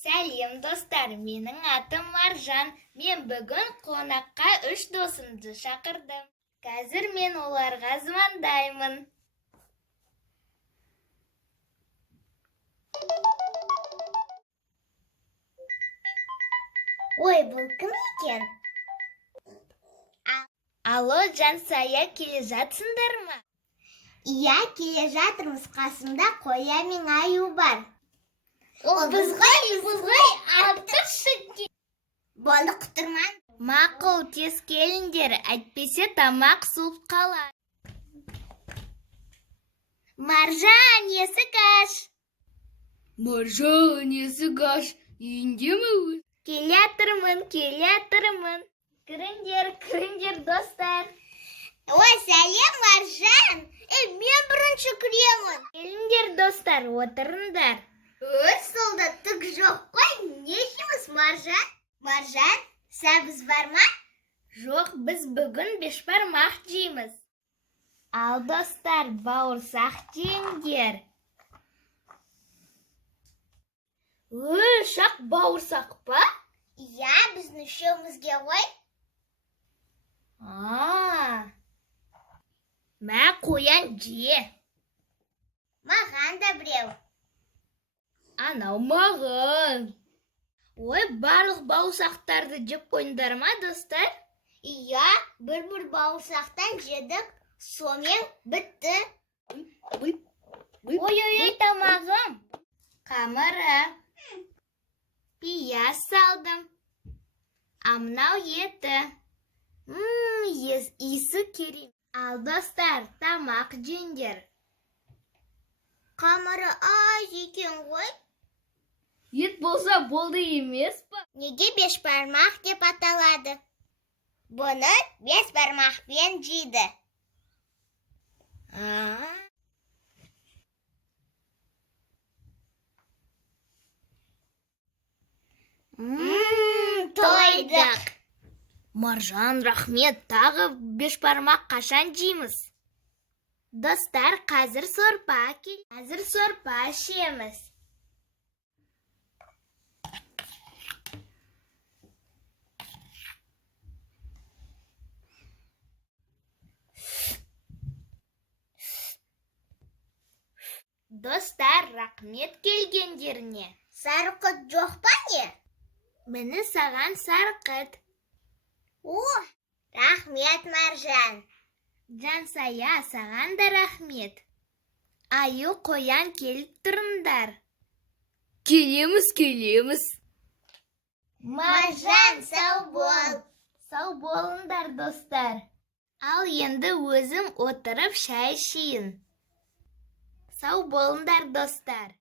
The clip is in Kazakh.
Сәлем, достар, менің атым Маржан. Мен бүгін қонаққа 3 досымды шақырдым. Қазір мен оларға звондаймын. Ой, бұл кім екен? Алло, Жансая, келе жатсыңдар ма? Иә, келе жатырмыз, қасымда қоя мен аю бар. Біз ғой, артықшы. Болды, құтырман. Мақұл, тез келіңдер, әйтпесе тамақ суып қалар. Маржан, есік аш. Маржан, есік аш, үйінде ме? Келе атырмын. Кіріңдер, достар. Ой, сәлем, Маржан. Мен бірінші кіремін. Келіңдер, достар, отырыңдар. Столда түк жоқ қой, не ішіміз, Маржан? Маржан, сәбіз бар ма? Жоқ, біз бүгін бешбармақ жейміз. Ал, достар, бауырсақ жеңдер. Шақ бауырсақ па? Иә, біздің үшеумізге ғой. Мә, қоян же. Маған да біреу. Анау маған. Ой, барлық бауырсақтарды жеп қойындар ма, достар? Иә, бір бауырсақтан жедік, сомен бітті. Ой, тамағым. Қамыры. Пияз салдым. Амнау еті. Иісі керемет. Ал, достар, тамақ жеңдер. Қамыры аз екен ғой. Ет болса болды емес па? Неге бешбармақ деп аталады? Бұны бешбармақпен жейді. Тойдық. Маржан, рахмет, тағы бешбармақ қашан жейміз? Достар, қазір сорпа ішеміз. Достар, рахмет келгендеріне. Сарықыт жоқ па не? Мені саған сарықыт. Рахмет, Маржан. Жансая, саған да рахмет. Аю, қоян, келіп тұрыңдар. Келеміз. Маржан, сау бол. Сау болыңдар, достар. Ал енді өзім отырып шай ішейін. Сау болыңдар, достар.